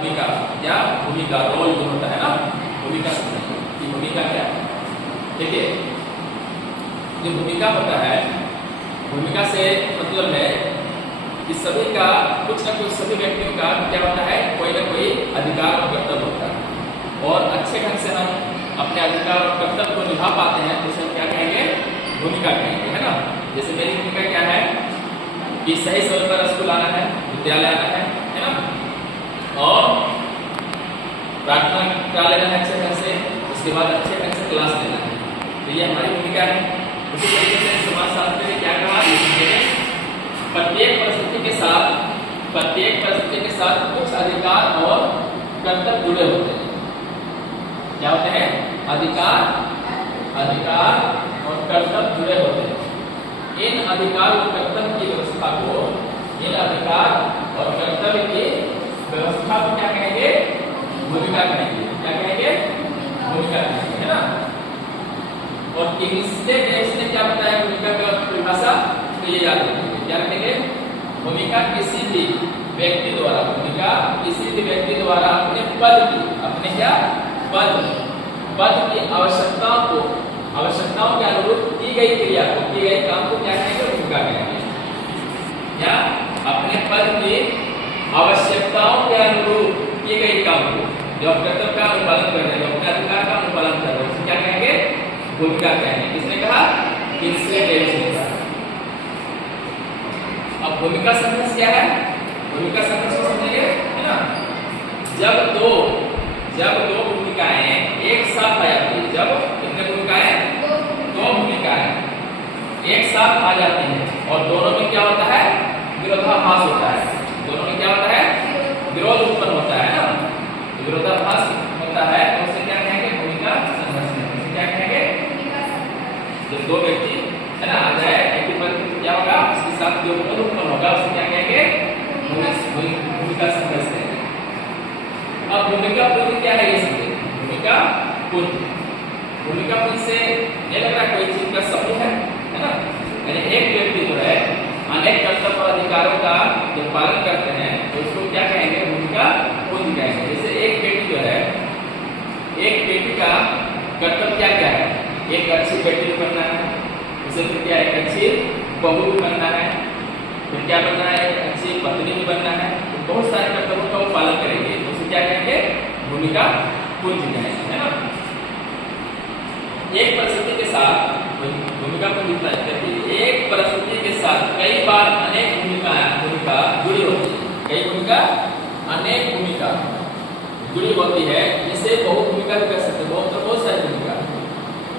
भूमिका या भूमिका रोल जो होता है ना, भूमिका की भूमिका क्या है। ठीक है, जो भूमिका होता है, भूमिका से मतलब है कि सभी का कुछ ना कुछ, सभी व्यक्तियों का क्या होता है, कोई ना कोई अधिकार और कर्तव्य होता है और अच्छे ढंग से हम अपने अधिकार और कर्तव्य को निभा पाते हैं तो उसे क्या कहेंगे, भूमिका कहेंगे, है ना। जैसे मेरी भूमिका क्या है कि सही समय पर स्कूल आना है, विद्यालय आना है ना, और प्रार्थना करा लेना है अच्छे ढंग से, उसके बाद अच्छे ढंग से क्लास लेना है, तो ये हमारी भूमिका है। उसी तरीके से समाजशास्त्र ने क्या कहा, प्रत्येक परिस्थिति के साथ कुछ अधिकार और कर्तव्य जुड़े होते हैं। क्या होते हैं, अधिकार और कर्तव्य जुड़े होते हैं। इन अधिकार और कर्तव्य की व्यवस्था को, इन अधिकार और कर्तव्य की व्यवस्था को क्या कहेंगे, भूमिका कहेंगे। क्या कहेंगे, भूमिका कहेंगे, है ना। और इसने क्या बताया भूमिका का परिभाषा, तो ये याद रखेंगे। क्या रखेंगे, भूमिका किसी भी व्यक्ति द्वारा, भूमिका किसी भी व्यक्ति द्वारा अपने पद की, अपने क्या पद की आवश्यकताओं के अनुरूप की गई क्रिया को, की गई काम को क्या कहेंगे, भूमिका कहेंगे। या अपने पद की आवश्यकताओं के अनुरूप की गई काम को, जो कर्तव्य का अनुपालन कर रहे हैं, जो अपने अधिकार का अनुपालन कर रहे हैं, उसे क्या कहेंगे, भूमिका कहेंगे। किसने कहा, किंग्सले डेविस ने कहा। अब भूमिका संघर्ष क्या है, भूमिका संघर्ष को समझिए, है ना। जब दो भूमिकाएं एक साथ आ जाती है, जब कितने भूमिकाएं, दो भूमिकाएं एक साथ आ जाती हैं और दोनों में क्या होता है, विरोधाभास होता है, दोनों में क्या होता है, विरोध उत्पन्न होता है ना, विरोधाभास होता है, तो उसे क्या कहेंगे, भूमिका संघर्ष। क्या कहेंगे, जब दो व्यक्ति, है ना, आ जाए एक ही पद क्या होगा, उसके साथ जो विरोध उत्पन्न होगा उसे क्या कहेंगे, भूमिका संघर्ष कहेंगे। अब भूमिका पूर्ण क्या है, ये समझे। भूमिका पूर्ण से ये लग रहा है कोई चीज का समूह है ना। यानी एक व्यक्ति जो है अनेक कर्तव्य और अधिकारों का जब पालन करते हैं तो उसको क्या कहेंगे, भूमिका पूर्ण कहेंगे। जैसे एक बेटी जो है, एक बेटी का कर्तव्य क्या क्या है, एक अच्छी बेटी बनना है, उसे फिर क्या, एक अच्छी बहू भी बनना है, फिर क्या बनना है, एक अच्छी पत्नी भी बनना है, तो बहुत सारे कर्तव्यों का वो पालन करेंगे, तो उसे क्या कहेंगे, भूमिका पूर्ण कहेंगे, है ना। एक परिस्थिति के साथ भूमिका पूर्ण करती है, एक परिस्थिति के साथ कई बार अनेक भूमिका जुड़ी होती है, कई भूमिका अनेक भूमिका जुड़ी होती है, जिसे बहुभूमिका भी कह सकते हैं, बहुत सारी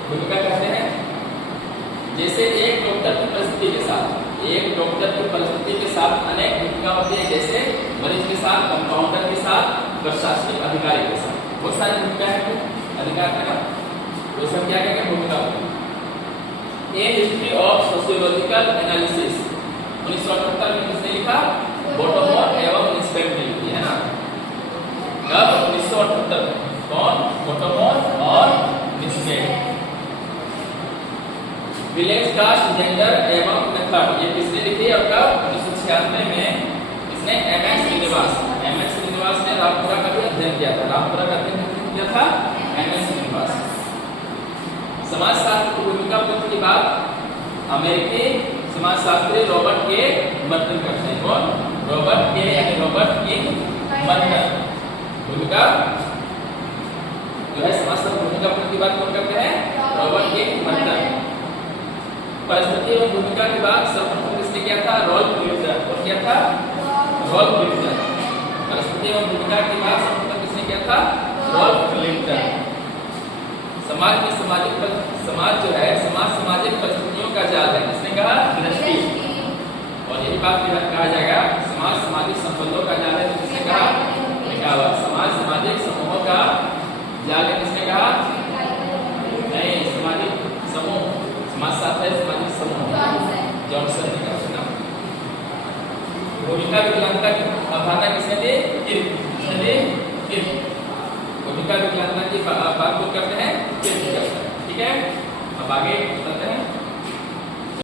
भूमिका कहते हैं। जैसे एक डॉक्टर की परिस्थिति के साथ, एक डॉक्टर की परिस्थिति के साथ अनेक भूमिका होती है, जैसे मरीज के साथ, कंपाउंडर के साथ, प्रशासनिक अधिकारी के साथ, बहुत सारी भूमिका है अधिकार का, तो सब क्या कहेंगे, भूमिका। ए हिस्ट्री ऑफ सोशियोलॉजिकल एनालिसिस 1978 में किसने लिखा, बोटोमोर एवं इंस्पेक्टिव, है ना। कब, 1978 में, कौन, बोटोमोर और इंस्पेक्टिव। विलेज कास्ट, जेंडर एवं मेथड, ये किसने लिखी और कब, 1996 में। इसने एमएस श्रीनिवास ने रामपुरा का भी अध्ययन किया था, रामपुरा का अध्ययन किया था एमएस श्रीनिवास। समाजशास्त्र की भूमिका पूर्ण की बात अमेरिकी समाजशास्त्री रॉबर्ट के मर्टन करते हैं। कौन, रॉबर्ट के, यानी रॉबर्ट किंग मर्टन। भूमिका जो है समाजशास्त्र भूमिका पूर्ण की बात कौन करते हैं, रॉबर्ट किंग मर्टन। परिस्थिति और भूमिका की बात सर्वप्रथम किसने किया था, रॉल्फ लिफ्टर। कौन किया था, रॉल्फ लिफ्टर। परिस्थिति और भूमिका की बात सर्वप्रथम किसने किया था, रॉल्फ लिफ्टर। समाज जो है, सामाजिक परिस्थितियों का जाल है, किसने कहा, दृष्टि। और यही बात कहा जाएगा, समाज सामाजिक संबंधों का जाल है, तो किसने कहा, समाज सामाजिक समूहों का जाल है, किसने कहा, नहीं, सामाजिक समूह, समाजशास्त्र सामाजिक समूह, जॉनसन ने कहा। भूमिका विकलांगता की अवधारणा किसने दी, भूमिका विकलांगता की बात को करते हैं, ठीक है। अब आगे